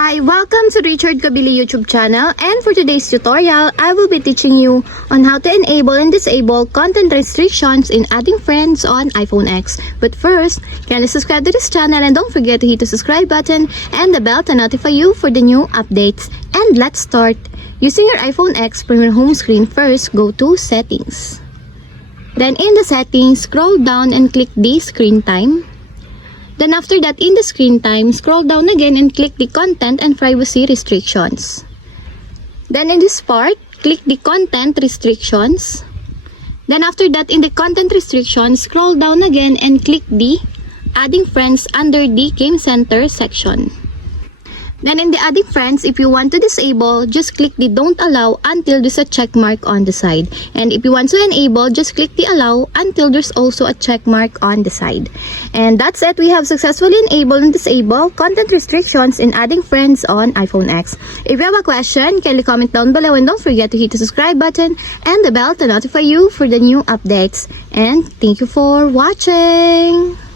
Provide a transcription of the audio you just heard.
Hi! Welcome to Richard Cabile YouTube channel, and for today's tutorial, I will be teaching you on how to enable and disable content restrictions in adding friends on iPhone X. But first, kindly subscribe to this channel and don't forget to hit the subscribe button and the bell to notify you for the new updates. And let's start! Using your iPhone X from your home screen, first go to Settings. Then in the settings, scroll down and click the Screen Time. Then after that, in the screen time, scroll down again and click the content and privacy restrictions. Then in this part, click the content restrictions. Then after that, in the content restrictions, scroll down again and click the adding friends under the game center section. Then in the adding friends, if you want to disable, just click the don't allow until there's a check mark on the side. And if you want to enable, just click the allow until there's also a check mark on the side. And that's it. We have successfully enabled and disabled content restrictions in adding friends on iPhone X. If you have a question, kindly comment down below and don't forget to hit the subscribe button and the bell to notify you for the new updates. And thank you for watching!